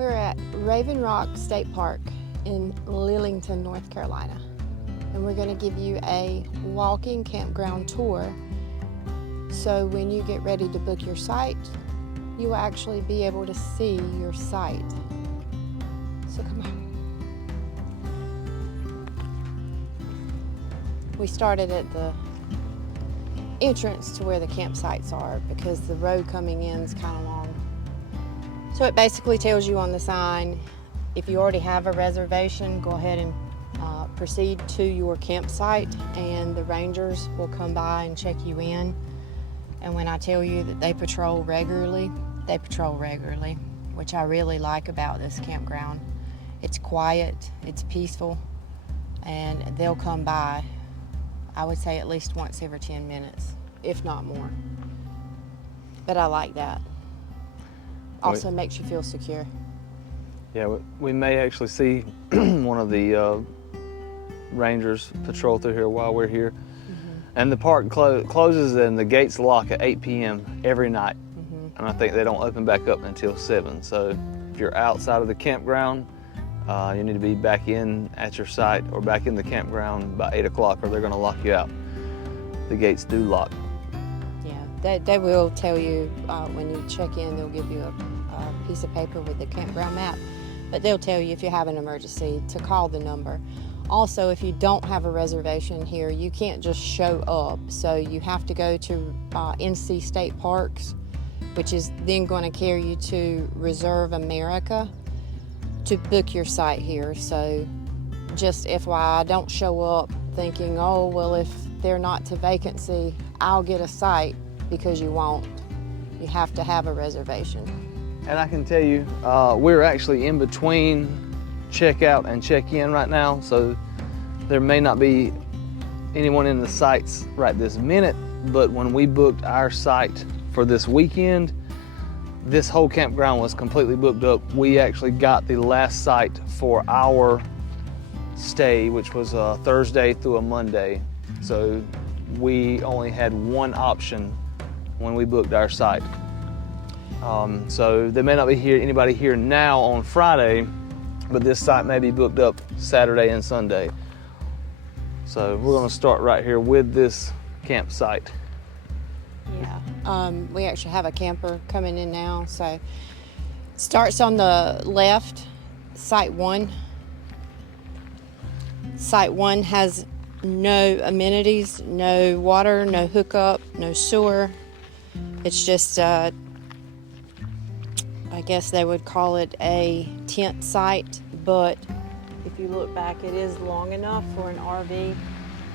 We're at Raven Rock State Park in Lillington, North Carolina. And we're going to give you a walking campground tour. So when you get ready to book your site, you will actually be able to see your site. So come on. We started at the entrance to where the campsites are because the road coming in is kind of long. So it basically tells you on the sign, if you already have a reservation, go ahead and proceed to your campsite and the rangers will come by and check you in. And when I tell you that they patrol regularly, which I really like about this campground. It's quiet, it's peaceful, and they'll come by, I would say at least once every 10 minutes, if not more. But I like that. Also makes you feel secure. Yeah, we may actually see one of the rangers patrol through here while we're here. And the park closes and the gates lock at 8 p.m. every night. And I think they don't open back up until 7. So if you're outside of the campground, you need to be back in at your site or back in the campground by 8 o'clock or they're gonna lock you out. The gates do lock. Yeah, they will tell you when you check in, they'll give you a piece of paper with the campground map, but they'll tell you if you have an emergency to call the number. Also, if you don't have a reservation here, you can't just show up. So you have to go to NC State Parks, which is then going to carry you to Reserve America to book your site here. So just FYI, don't show up thinking, oh, well, if they're not to vacancy, I'll get a site, because you won't. You have to have a reservation. And I can tell you, we're actually in between check-out and check-in right now, so there may not be anyone in the sites right this minute, but when we booked our site for this weekend, this whole campground was completely booked up. We actually got the last site for our stay, which was a Thursday through a Monday. So we only had one option when we booked our site. So there may not be anybody here now on Friday, but this site may be booked up Saturday and Sunday. So we're gonna start right here with this campsite. Yeah, we actually have a camper coming in now. So it starts on the left, Site 1. Site 1 has no amenities, no water, no hookup, no sewer. It's just, I guess they would call it a tent site, but if you look back, it is long enough for an RV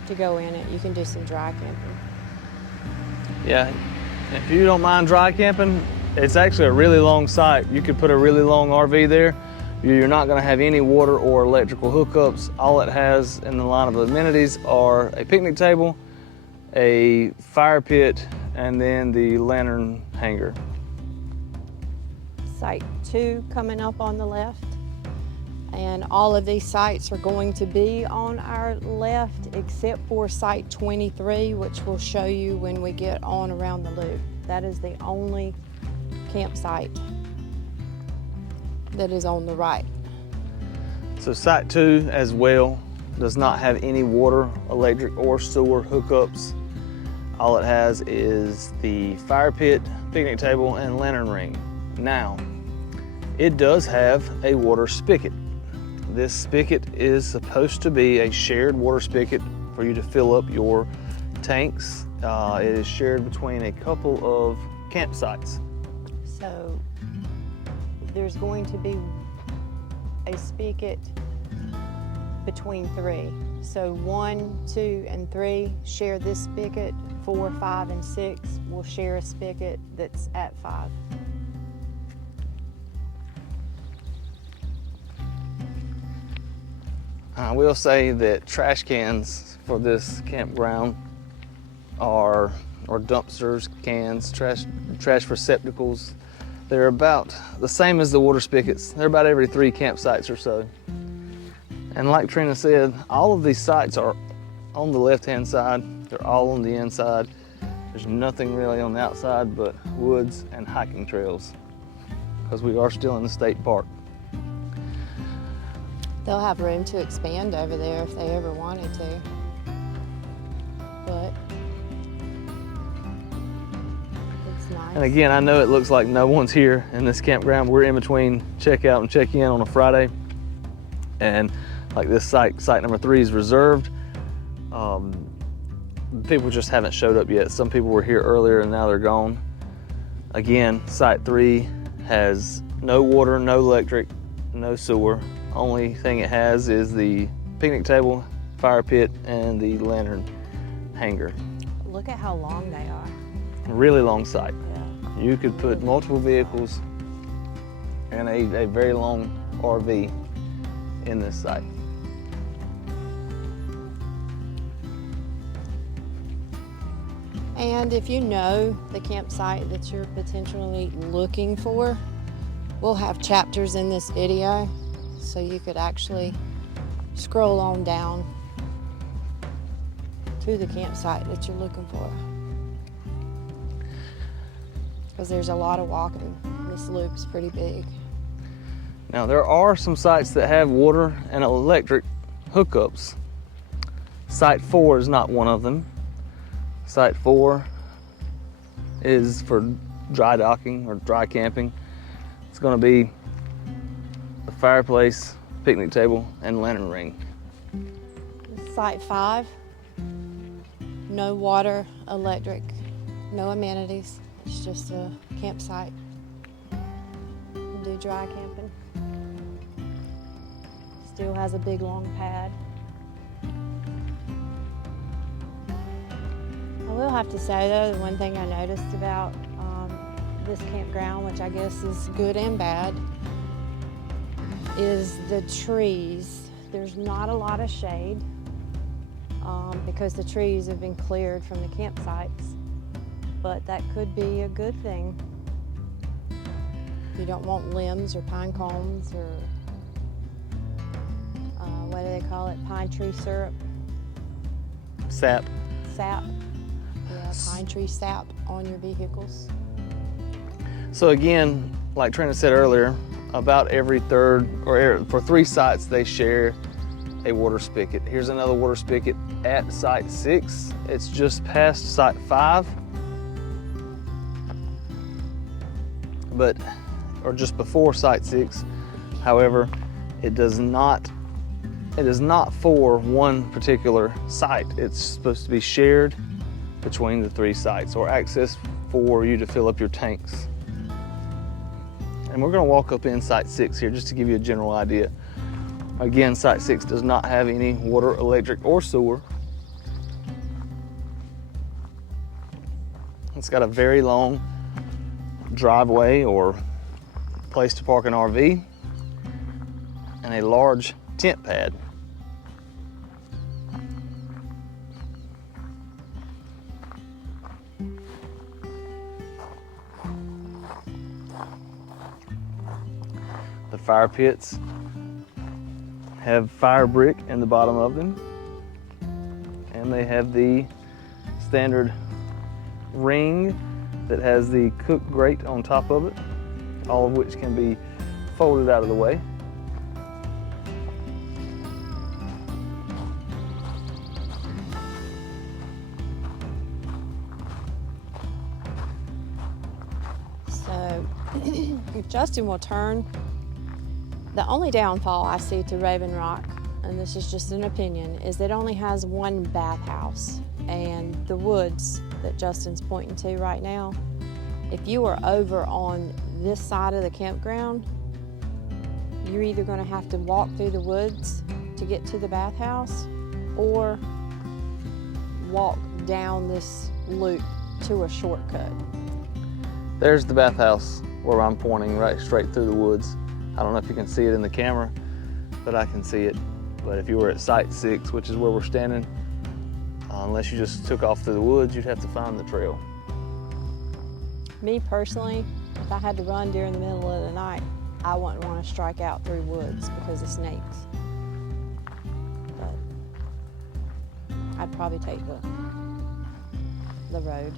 to go in it. You can do some dry camping. Yeah, if you don't mind dry camping, it's actually a really long site. You could put a really long RV there. You're not gonna have any water or electrical hookups. All it has in the line of amenities are a picnic table, a fire pit, and then the lantern hanger. Site 2 coming up on the left. And all of these sites are going to be on our left except for Site 23, which we'll show you when we get on around the loop. That is the only campsite that is on the right. So Site 2 as well does not have any water, electric, or sewer hookups. All it has is the fire pit, picnic table, and lantern ring. Now, it does have a water spigot. This spigot is supposed to be a shared water spigot for you to fill up your tanks. It is shared between a couple of campsites. So there's going to be a spigot between 3. So 1, 2, and 3 share this spigot. 4, 5, and 6 will share a spigot that's at 5. I will say that trash cans for this campground or dumpsters, cans, trash receptacles, they're about the same as the water spigots. They're about every 3 campsites or so. And like Trina said, all of these sites are on the left-hand side. They're all on the inside. There's nothing really on the outside but woods and hiking trails, because we are still in the state park. They'll have room to expand over there if they ever wanted to. But it's nice. And again, I know it looks like no one's here in this campground. We're in between checkout and check-in on a Friday. And like this site number 3 is reserved. People just haven't showed up yet. Some people were here earlier and now they're gone. Again, site 3 has no water, no electric, no sewer. Only thing it has is the picnic table, fire pit, and the lantern hanger. Look at how long they are. Really long site. Yeah. You could put multiple vehicles and a very long RV in this site. And if you know the campsite that you're potentially looking for, we'll have chapters in this video so you could actually scroll on down to the campsite that you're looking for. Because there's a lot of walking. This loop's pretty big. Now there are some sites that have water and electric hookups. Site 4 is not one of them. Site 4 is for dry docking or dry camping. It's going to be the fireplace, picnic table, and lantern ring. Site 5, no water, electric, no amenities. It's just a campsite. Do dry camping. Still has a big long pad. I will have to say though, the one thing I noticed about this campground, which I guess is good and bad, is the trees. There's not a lot of shade because the trees have been cleared from the campsites, but that could be a good thing. You don't want limbs or pine cones or what do they call it? Pine tree syrup? Sap. Sap. Yeah, pine tree sap on your vehicles. So again, like Trina said earlier, about every third, or for 3 sites, they share a water spigot. Here's another water spigot at site 6. It's just past site 5, or just before site 6. However, it is not for one particular site. It's supposed to be shared between the 3 sites, or access for you to fill up your tanks. And we're going to walk up in site 6 here just to give you a general idea. Again, site 6 does not have any water, electric, or sewer. It's got a very long driveway or place to park an RV and a large tent pad. The fire pits have fire brick in the bottom of them, and they have the standard ring that has the cook grate on top of it, all of which can be folded out of the way. So if Justin will turn, the only downfall I see to Raven Rock, and this is just an opinion, is that it only has one bathhouse. And the woods that Justin's pointing to right now, if you were over on this side of the campground, you're either going to have to walk through the woods to get to the bathhouse or walk down this loop to a shortcut. There's the bathhouse where I'm pointing, right straight through the woods. I don't know if you can see it in the camera, but I can see it. But if you were at site 6, which is where we're standing, unless you just took off through the woods, you'd have to find the trail. Me personally, if I had to run during the middle of the night, I wouldn't want to strike out through woods because of snakes. But I'd probably take the road.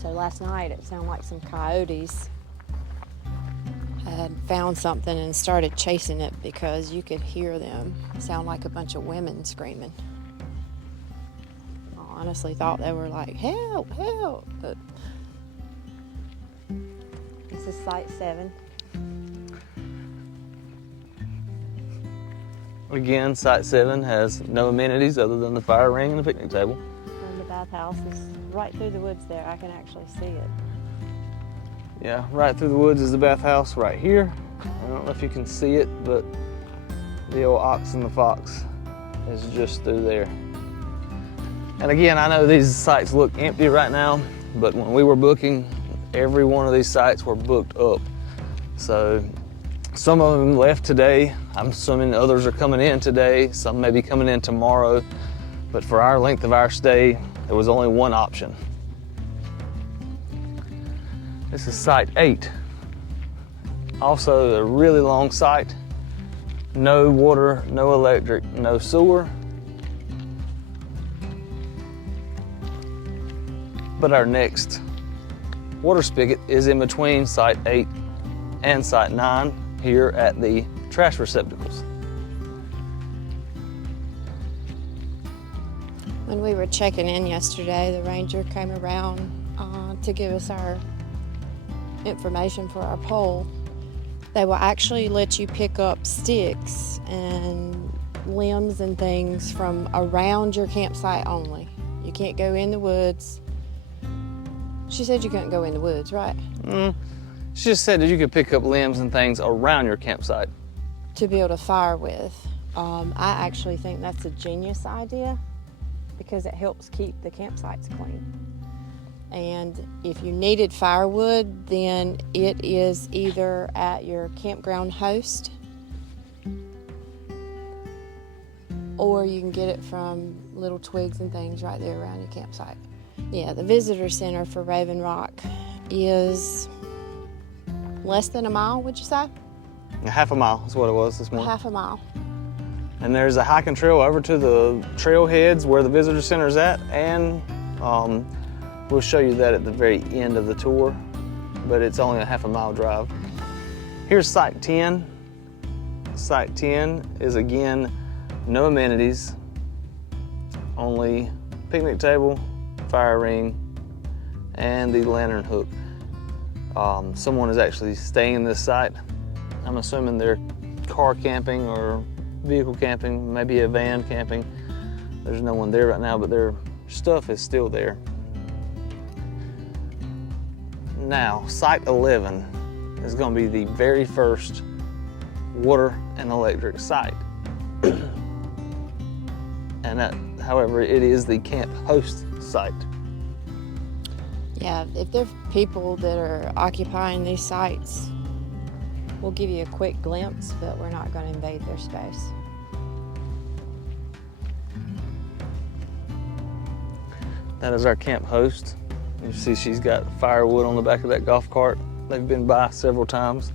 So last night it sounded like some coyotes had found something and started chasing it because you could hear them sound like a bunch of women screaming. I honestly thought they were like, help, help. But this is Site 7. Again, Site 7 has no amenities other than the fire ring and the picnic table. And the bathhouse is right through the woods there. I can actually see it. Yeah, right through the woods is the bathhouse right here. I don't know if you can see it, but the old ox and the fox is just through there. And again, I know these sites look empty right now, but when we were booking, every one of these sites were booked up. So some of them left today. I'm assuming others are coming in today. Some may be coming in tomorrow. But for our length of our stay, there was only one option. This is Site 8. Also a really long site. No water, no electric, no sewer. But our next water spigot is in between Site 8 and Site 9 here at the trash receptacles. When we were checking in yesterday, the ranger came around to give us our information for our poll. They will actually let you pick up sticks and limbs and things from around your campsite only. You can't go in the woods. She said you couldn't go in the woods, right? She just said that you could pick up limbs and things around your campsite. To build a fire with. I actually think that's a genius idea because it helps keep the campsites clean. And if you needed firewood, then it is either at your campground host or you can get it from little twigs and things right there around your campsite. Yeah, the visitor center for Raven Rock is less than a mile, would you say? Half a mile is what it was this morning. Half a mile. And there's a hiking trail over to the trailheads where the visitor center is at, and we'll show you that at the very end of the tour, but it's only a half a mile drive. Here's Site 10. Site 10 is again no amenities, only picnic table, fire ring, and the lantern hook. Someone is actually staying in this site. I'm assuming they're car camping or vehicle camping, maybe a van camping. There's no one there right now, but their stuff is still there. Now, Site 11 is going to be the very first water and electric site. And that, however, it is the camp host site. Yeah, if there are people that are occupying these sites, we'll give you a quick glimpse, but we're not going to invade their space. That is our camp host. You see she's got firewood on the back of that golf cart. They've been by several times.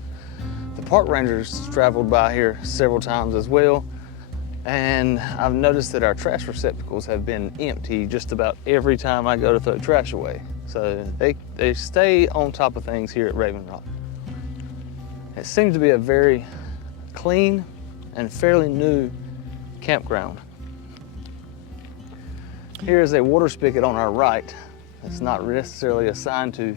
The park rangers traveled by here several times as well. And I've noticed that our trash receptacles have been empty just about every time I go to throw trash away. So they stay on top of things here at Raven Rock. It seems to be a very clean and fairly new campground. Here is a water spigot on our right. It's not necessarily assigned to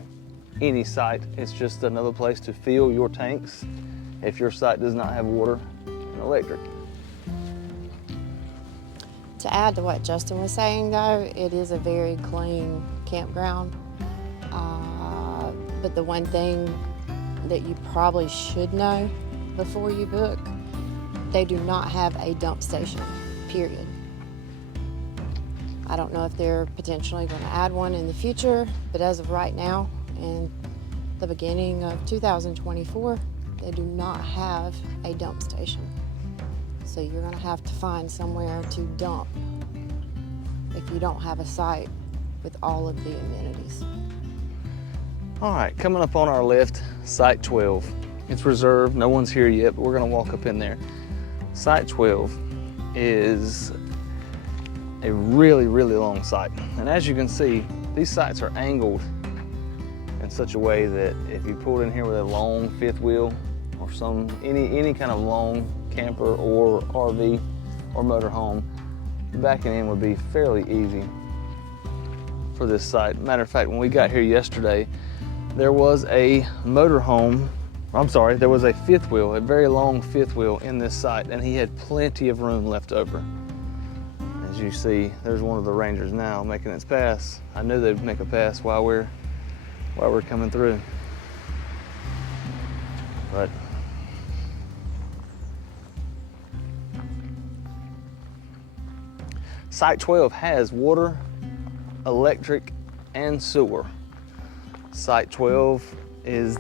any site. It's just another place to fill your tanks if your site does not have water and electric. To add to what Justin was saying though, it is a very clean campground. But the one thing that you probably should know before you book, they do not have a dump station, period. I don't know if they're potentially going to add one in the future, but as of right now, in the beginning of 2024, they do not have a dump station. So you're going to have to find somewhere to dump if you don't have a site with all of the amenities. All right, coming up on our left, Site 12. It's reserved, no one's here yet, but we're gonna walk up in there. Site 12 is a really, really long site. And as you can see, these sites are angled in such a way that if you pulled in here with a long fifth wheel or any kind of long camper or RV or motorhome, backing in would be fairly easy for this site. Matter of fact, when we got here yesterday, there was a motorhome, there was a fifth wheel, a very long fifth wheel in this site, and he had plenty of room left over. As you see, there's one of the Rangers now making its pass. I knew they'd make a pass while we're coming through. But Site 12 has water, electric, and sewer. Site 12 is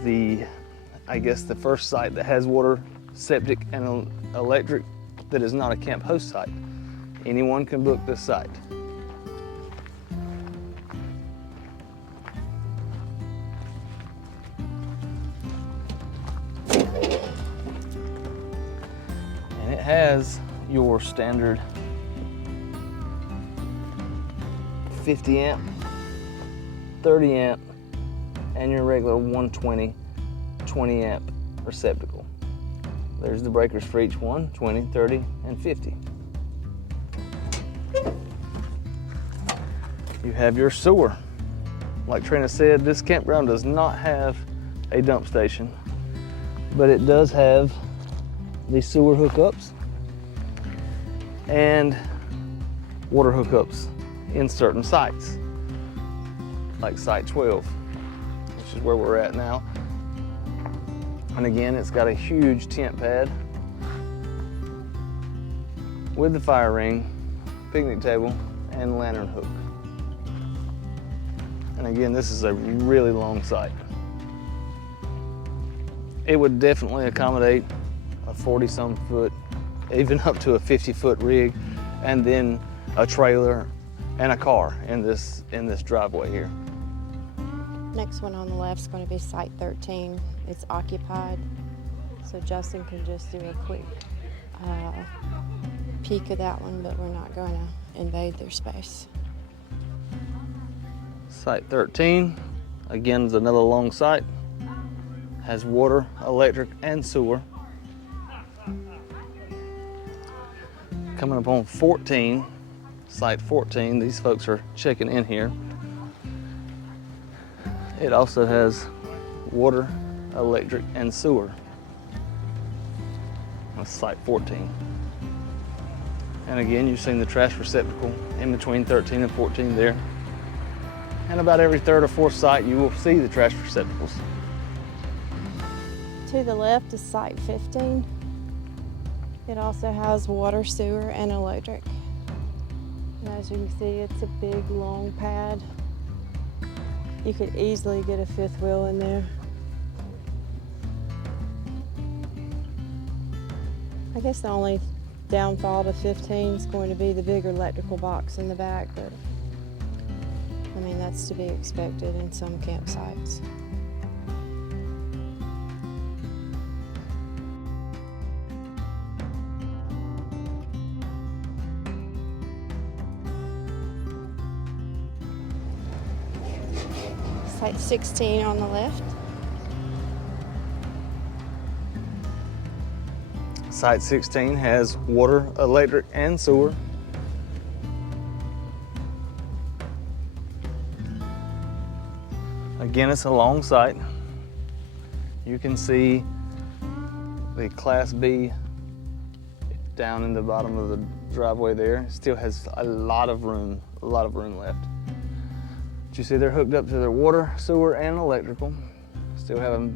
I guess the first site that has water, septic, and electric that is not a camp host site. Anyone can book this site. And it has your standard 50 amp, 30 amp, and your regular 120, 20 amp receptacle. There's the breakers for each one, 20, 30, and 50. You have your sewer. Like Trina said, this campground does not have a dump station, but it does have the sewer hookups and water hookups in certain sites, like Site 12, which is where we're at now. And again, it's got a huge tent pad with the fire ring, picnic table, and lantern hook. And again, this is a really long site. It would definitely accommodate a 40-some foot, even up to a 50-foot rig, and then a trailer and a car in this driveway here. Next one on the left is going to be Site 13. It's occupied, so Justin can just do a quick peek of that one, but we're not going to invade their space. Site 13, again, is another long site. Has water, electric, and sewer. Coming up on 14, Site 14, these folks are checking in here. It also has water, electric, and sewer. That's Site 14. And again, you've seen the trash receptacle in between 13 and 14 there. And about every third or fourth site, you will see the trash receptacles. To the left is Site 15. It also has water, sewer, and electric. And as you can see, it's a big, long pad. You could easily get a fifth wheel in there. I guess the only downfall to 15 is going to be the bigger electrical box in the back, but I mean, that's to be expected in some campsites. Site 16 on the left. Site 16 has water, electric, and sewer. Again, it's a long site. You can see the Class B down in the bottom of the driveway there. It still has a lot of room left. But you see they're hooked up to their water, sewer, and electrical. Still have a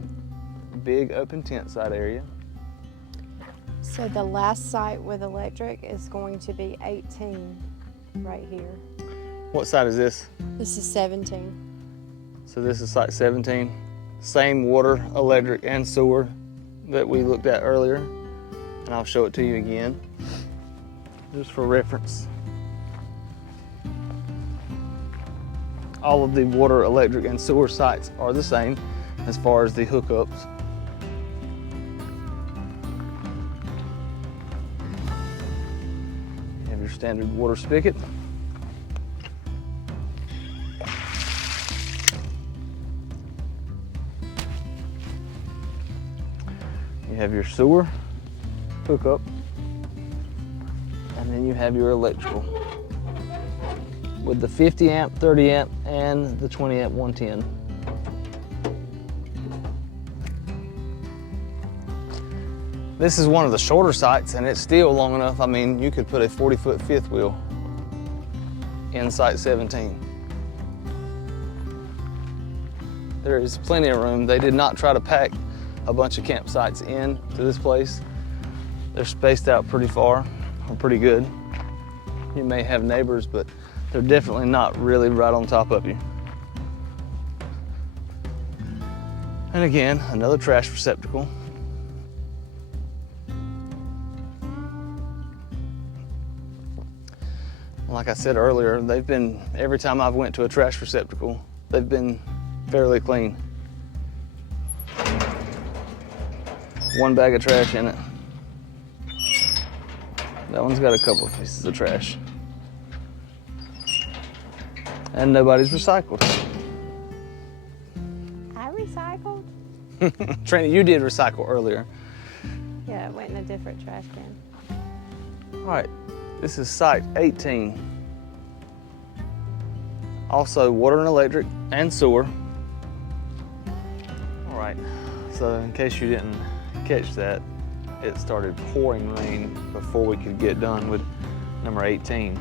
big open tent site area. So the last site with electric is going to be 18 right here. What site is this? This is 17. So this is Site 17. Same water, electric, and sewer that we looked at earlier. And I'll show it to you again, just for reference. All of the water, electric, and sewer sites are the same as far as the hookups. You have your standard water spigot. You have your sewer hookup, and then you have your electrical with the 50 amp, 30 amp, and the 20 amp 110. This is one of the shorter sites, and it's still long enough. I mean, you could put a 40-foot fifth wheel in site 17. There is plenty of room. They did not try to pack a bunch of campsites in to this place. They're spaced out pretty far, or pretty good. You may have neighbors, but they're definitely not really right on top of you. And again, another trash receptacle. Like I said earlier, they've been, every time I've went to a trash receptacle, they've been fairly clean. One bag of trash in it. That one's got a couple of pieces of trash. And nobody's recycled. I recycled? Trina, you did recycle earlier. Yeah, it went in a different trash can. All right, this is site 18. Also water and electric and sewer. All right, so in case you didn't catch that, it started pouring rain before we could get done with number 18.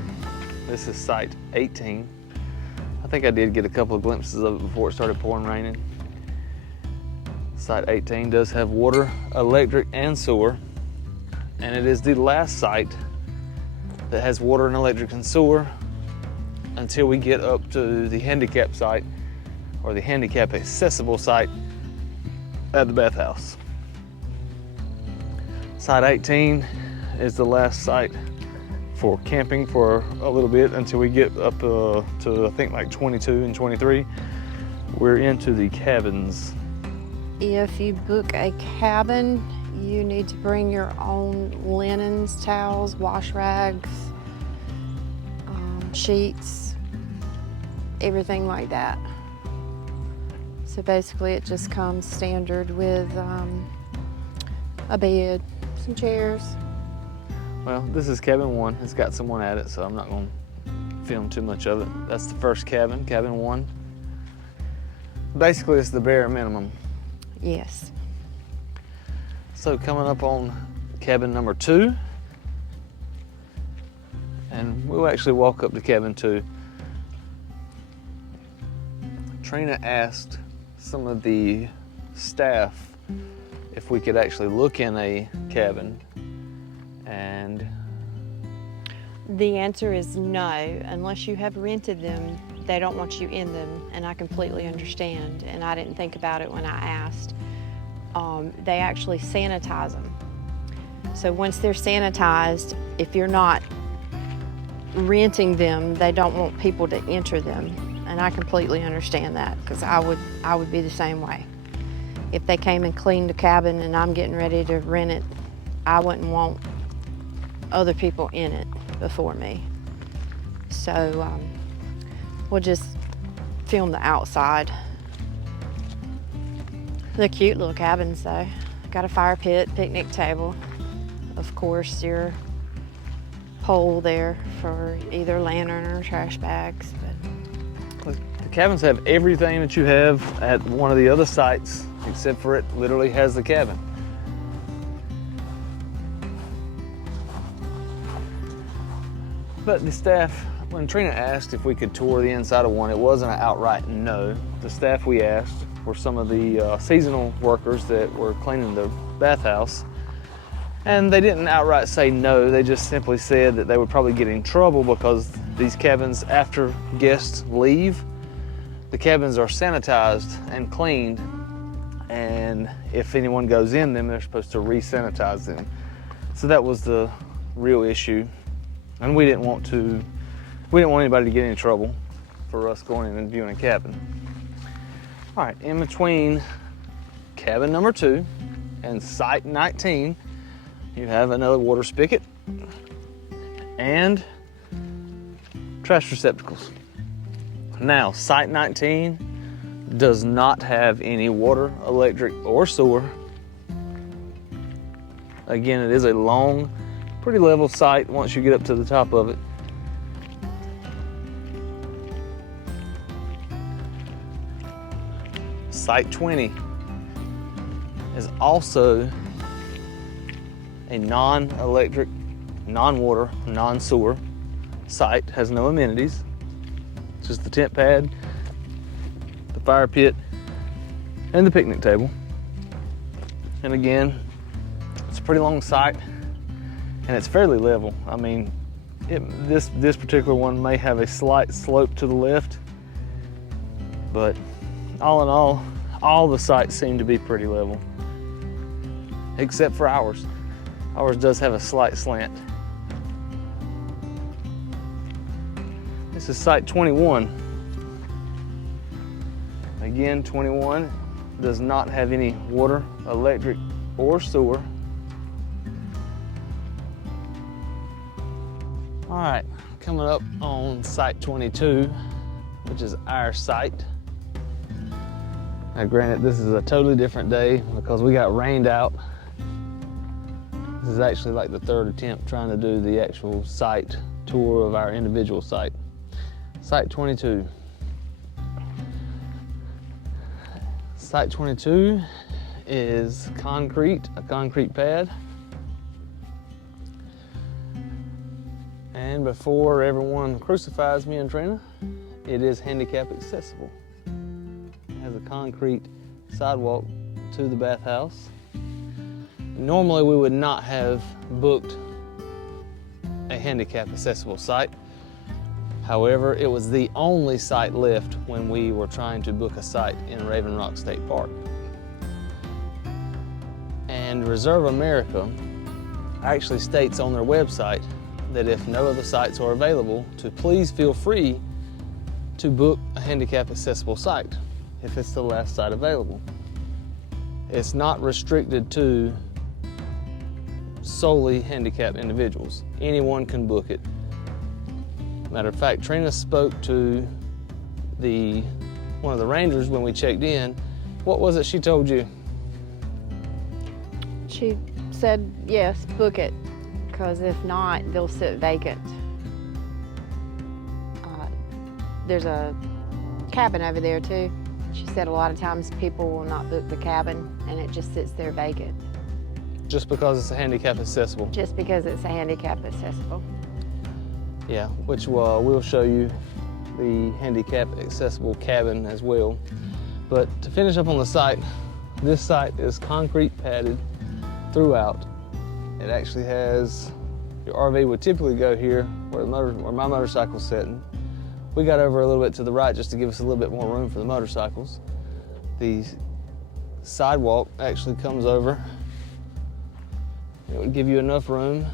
This is site 18. I think I did get a couple of glimpses of it before it started pouring raining. Site 18 does have water, electric, and sewer, and it is the last site that has water and electric and sewer until we get up to the handicap site, or the handicap accessible site at the Bathhouse. Site 18 is the last site for camping for a little bit until we get up to I think like 22 and 23. We're into the cabins. If you book a cabin, you need to bring your own linens, towels, wash rags, sheets, everything like that. So basically it just comes standard with a bed, some chairs. Well, this is cabin 1. It's got someone at it, so I'm not going to film too much of it. That's the first cabin, cabin 1. Basically, it's the bare minimum. Yes. So coming up on cabin number 2, and we'll actually walk up to cabin 2. Trina asked some of the staff if we could actually look in a cabin, and The answer is no. Unless you have rented them, they don't want you in them, and I completely understand, and I didn't think about it when I asked. They actually sanitize them. So once they're sanitized, if you're not renting them, they don't want people to enter them, and I completely understand that, because I would be the same way. If they came and cleaned the cabin and I'm getting ready to rent it, I wouldn't want other people in it before me. So we'll just film the outside. They're cute little cabins though. Got a fire pit, picnic table. Of course, your pole there for either lantern or trash bags. But the cabins have everything that you have at one of the other sites, except for it literally has the cabin. But the staff, when Trina asked if we could tour the inside of one, it wasn't an outright no. The staff we asked were some of the seasonal workers that were cleaning the bathhouse, and they didn't outright say no. They just simply said that they would probably get in trouble because these cabins, after guests leave, the cabins are sanitized and cleaned, and if anyone goes in them, they're supposed to re-sanitize them. So that was the real issue, and we didn't want anybody to get in trouble for us going in and viewing a cabin. All right, in between cabin number 2 and site 19, you have another water spigot and trash receptacles. Now, site 19 does not have any water, electric, or sewer. Again, it is a long, pretty level site once you get up to the top of it. Site 20 is also a non-electric, non-water, non-sewer site. Has no amenities, just the tent pad, the fire pit, and the picnic table. And again, it's a pretty long site, and it's fairly level. I mean, this particular one may have a slight slope to the left, but all in all the sites seem to be pretty level, except for ours. Ours does have a slight slant. This is site 21. Again, 21 does not have any water, electric, or sewer. All right, coming up on site 22, which is our site. Now granted, this is a totally different day because we got rained out. This is actually like the third attempt trying to do the actual site tour of our individual site. Site 22. Site 22 is concrete, a concrete pad. And before everyone crucifies me and Trina, it is handicap accessible. It has a concrete sidewalk to the bathhouse. Normally we would not have booked a handicap accessible site. However, it was the only site left when we were trying to book a site in Raven Rock State Park. And Reserve America actually states on their website that if no other sites are available, to please feel free to book a handicap accessible site if it's the last site available. It's not restricted to solely handicapped individuals. Anyone can book it. Matter of fact, Trina spoke to one of the rangers when we checked in. What was it she told you? She said, yes, book it, because if not, they'll sit vacant. There's a cabin over there too. She said a lot of times people will not book the cabin and it just sits there vacant. Just because it's a handicap accessible? Just because it's a handicap accessible. Yeah, which we'll show you the handicap accessible cabin as well. But to finish up on the site, this site is concrete padded throughout. It actually has, your RV would typically go here where my motorcycle's sitting. We got over a little bit to the right just to give us a little bit more room for the motorcycles. The sidewalk actually comes over. It would give you enough room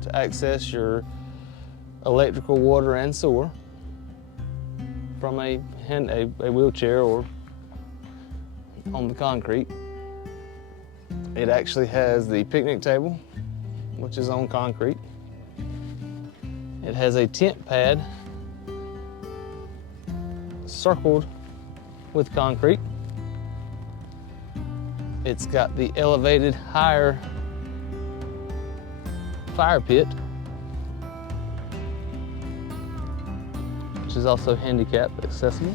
to access your electrical, water, and sewer from a wheelchair or on the concrete. It actually has the picnic table, which is on concrete. It has a tent pad circled with concrete. It's got the elevated higher fire pit, which is also handicap accessible.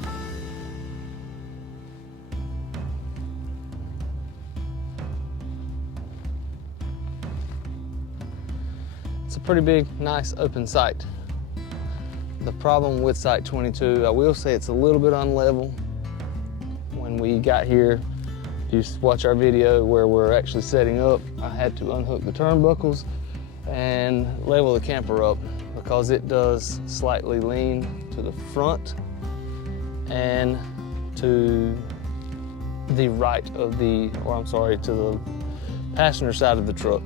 It's a pretty big, nice open site. The problem with site 22, I will say it's a little bit unlevel. When we got here, if you watch our video where we're actually setting up, I had to unhook the turnbuckles and level the camper up because it does slightly lean to the front and to the right of to the passenger side of the truck.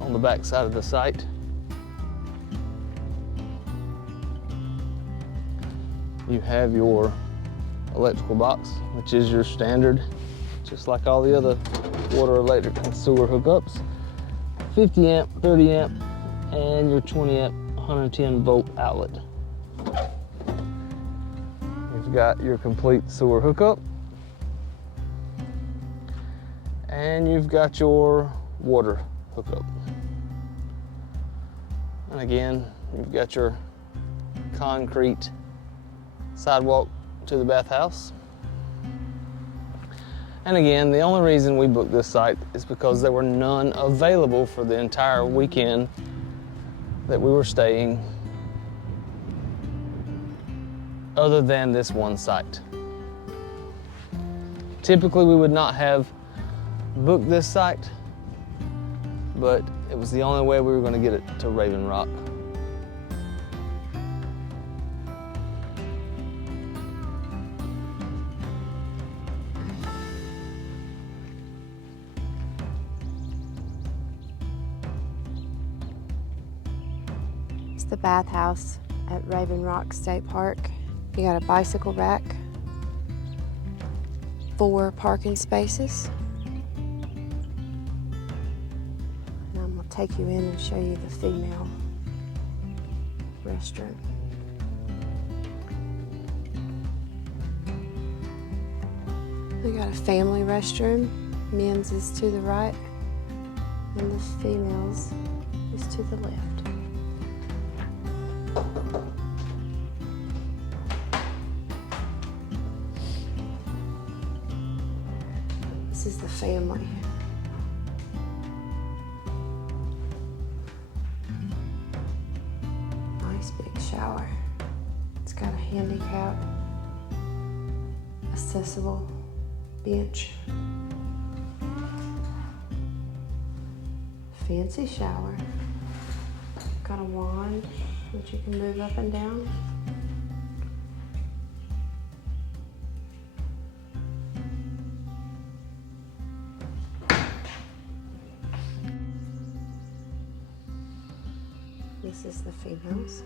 On the back side of the site, you have your electrical box, which is your standard, just like all the other water, electric, and sewer hookups. 50 amp, 30 amp, and your 20 amp, 110 volt outlet. You've got your complete sewer hookup. And you've got your water hookup. And again, you've got your concrete sidewalk to the bathhouse. And again, the only reason we booked this site is because there were none available for the entire weekend that we were staying other than this one site. Typically, we would not have booked this site, but it was the only way we were going to get it to Raven Rock. It's the bathhouse at Raven Rock State Park. You got a bicycle rack, 4 parking spaces. And I'm gonna take you in and show you the female restroom. We got a family restroom. Men's is to the right, and the females is to the left. This is the family. Nice big shower. It's got a handicap, accessible bench. Fancy shower. Got a wand that you can move up and down. This is the females.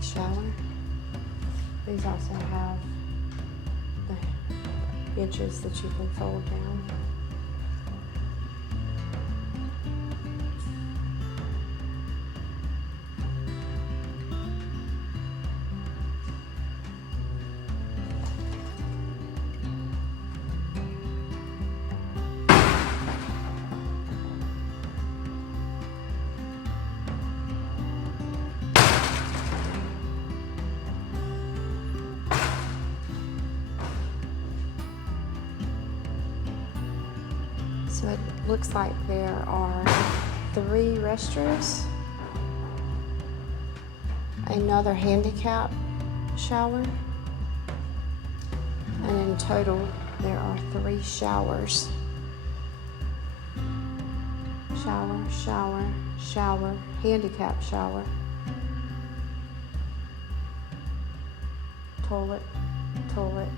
Shower. These also have the benches that you can fold down. So it looks like there are 3 restrooms, another handicap shower, and in total there are 3 showers. Shower, shower, shower, handicap shower, toilet, toilet,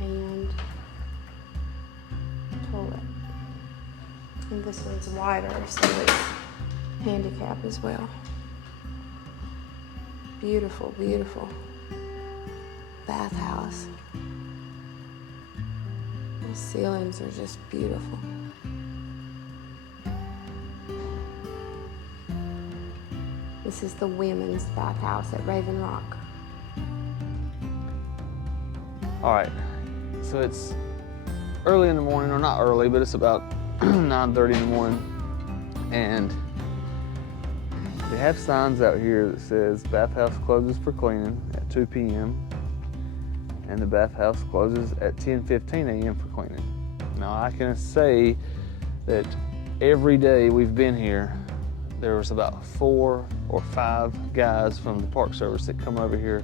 and toilet. And this one's wider, so it's handicap as well. Beautiful, beautiful bathhouse. The ceilings are just beautiful. This is the women's bathhouse at Raven Rock. All right, so it's early in the morning, or not early, but it's about 9:30 in the morning, and they have signs out here that says bathhouse closes for cleaning at 2 p.m. and the bathhouse closes at 10:15 a.m. for cleaning. Now I can say that every day we've been here, there was about 4 or 5 guys from the Park Service that come over here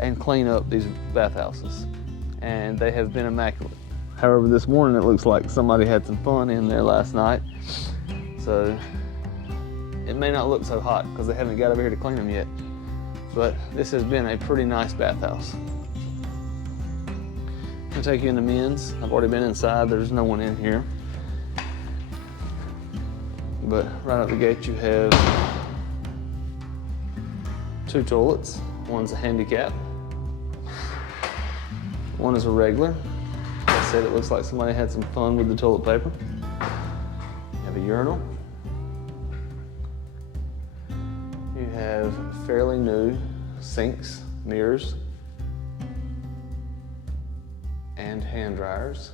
and clean up these bathhouses, and they have been immaculate. However, this morning it looks like somebody had some fun in there last night, so it may not look so hot because they haven't got over here to clean them yet, but this has been a pretty nice bathhouse. I'll take you in the men's. I've already been inside, there's no one in here. But right out the gate you have 2 toilets. One's a handicap. One is a regular. Like I said, it looks like somebody had some fun with the toilet paper. You have a urinal. You have fairly new sinks, mirrors, and hand dryers.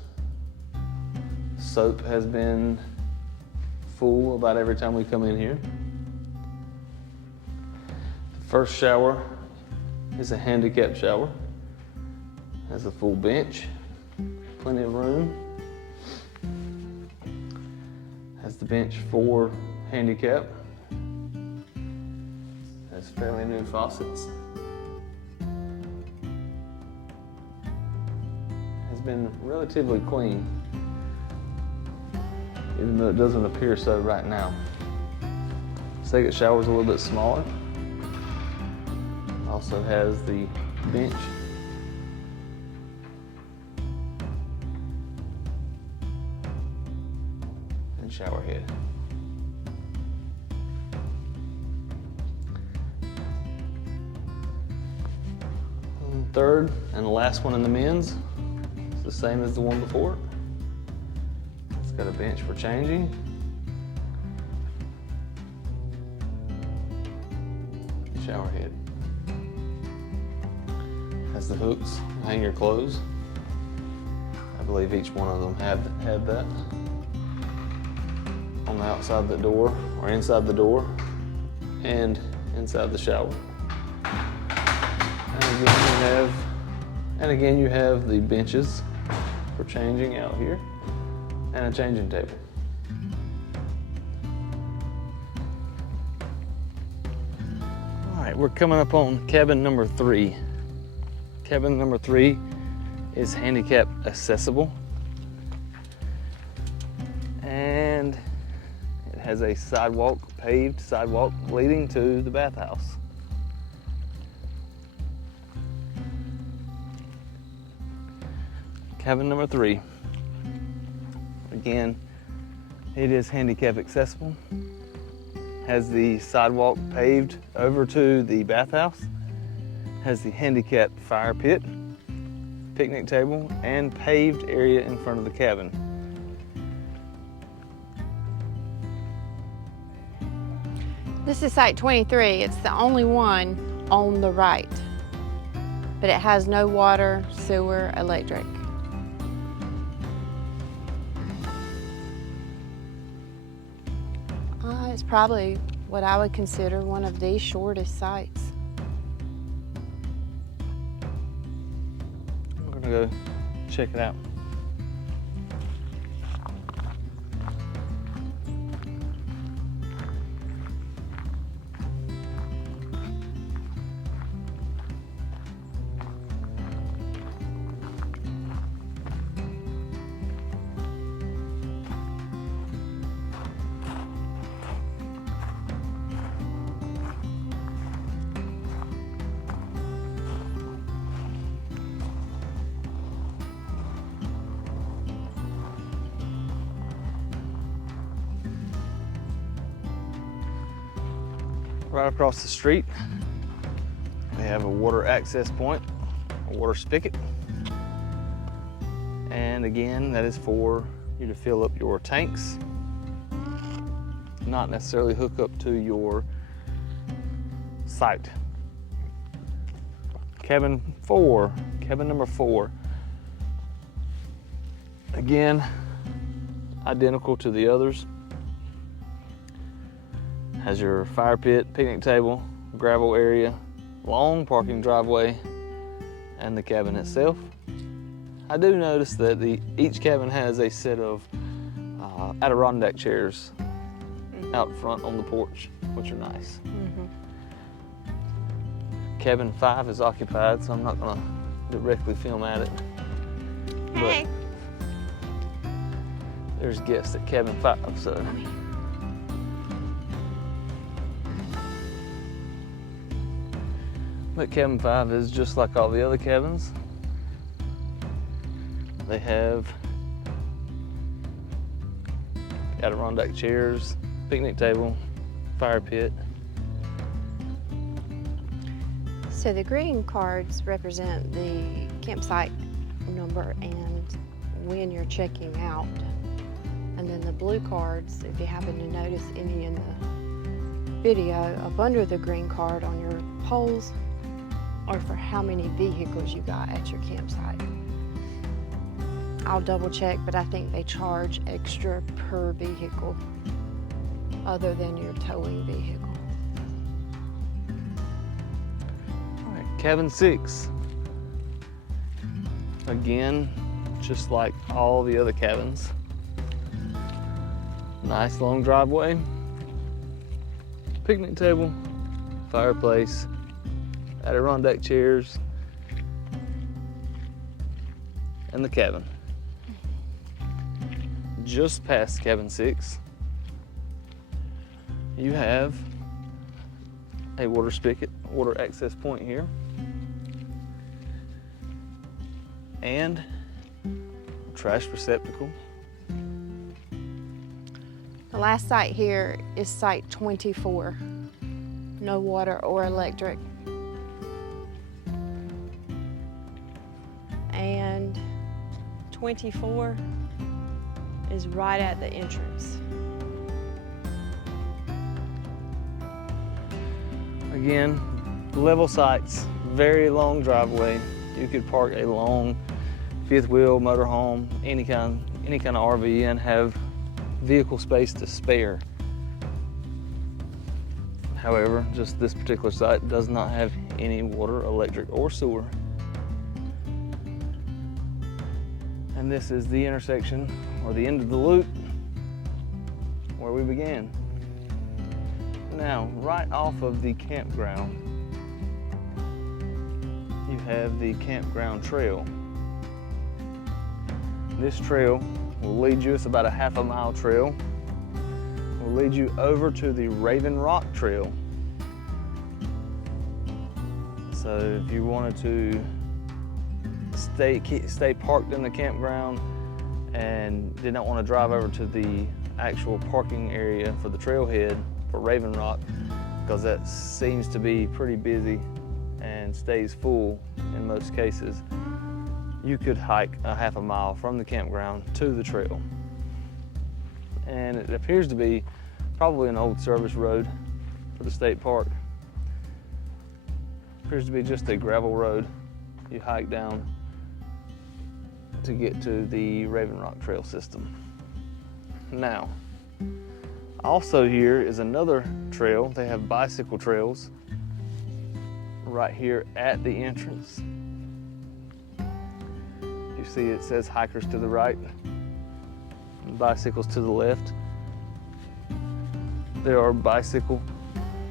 Soap has been full about every time we come in here. The first shower is a handicap shower. Has a full bench, plenty of room. Has the bench for handicap. Has fairly new faucets. Has been relatively clean, even though it doesn't appear so right now. Second shower's a little bit smaller. Also has the bench. And shower head. And third and the last one in the men's is the same as the one before. It's got a bench for changing. Shower head. Has the hooks to hang your clothes. I believe each one of them had that. On the outside the door, or inside the door, and inside the shower. And again you have the benches for changing out here, and a changing table. All right, we're coming up on cabin number 3. Cabin number 3 is handicap accessible, and it has a sidewalk, paved sidewalk leading to the bathhouse. Cabin number 3. Again, it is handicap accessible. Has the sidewalk paved over to the bathhouse. Has the handicap fire pit, picnic table, and paved area in front of the cabin. This is site 23. It's the only one on the right, but it has no water, sewer, electric. It's probably what I would consider one of the shortest sites. We're gonna go check it out. Right across the street, we have a water access point, a water spigot. And again, that is for you to fill up your tanks, not necessarily hook up to your site. Cabin number 4. Again, identical to the others. Has your fire pit, picnic table, gravel area, long parking driveway, and the cabin itself. I do notice that each cabin has a set of Adirondack chairs out front on the porch, which are nice. Cabin 5 is occupied, so I'm not gonna directly film at it. Hey. But there's guests at cabin 5, so. But cabin 5 is just like all the other cabins. They have Adirondack chairs, picnic table, fire pit. So the green cards represent the campsite number and when you're checking out. And then the blue cards, if you happen to notice any in the video, up under the green card on your poles are for how many vehicles you got at your campsite. I'll double check, but I think they charge extra per vehicle other than your towing vehicle. All right, cabin 6. Again, just like all the other cabins. Nice long driveway, picnic table, fireplace, Adirondack chairs, and the cabin. Just past cabin 6, you have a water spigot, water access point here, and a trash receptacle. The last site here is site 24. No water or electric. And 24 is right at the entrance. Again, level sites, very long driveway. You could park a long fifth wheel motorhome, any kind of RV, and have vehicle space to spare. However, just this particular site does not have any water, electric, or sewer. And this is the intersection, or the end of the loop, where we began. Now, right off of the campground, you have the campground trail. This trail will lead you, it's about a half a mile trail, will lead you over to the Raven Rock Trail. So if you wanted to stay parked in the campground and did not want to drive over to the actual parking area for the trailhead for Raven Rock, because that seems to be pretty busy and stays full in most cases, you could hike a half a mile from the campground to the trail. And it appears to be probably an old service road for the state park. Appears to be just a gravel road you hike down to get to the Raven Rock Trail system. Now, also here is another trail. They have bicycle trails right here at the entrance. You see it says hikers to the right and bicycles to the left. There are bicycle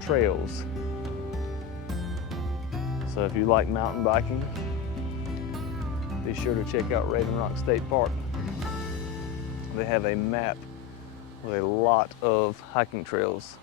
trails. So if you like mountain biking, be sure to check out Raven Rock State Park. They have a map with a lot of hiking trails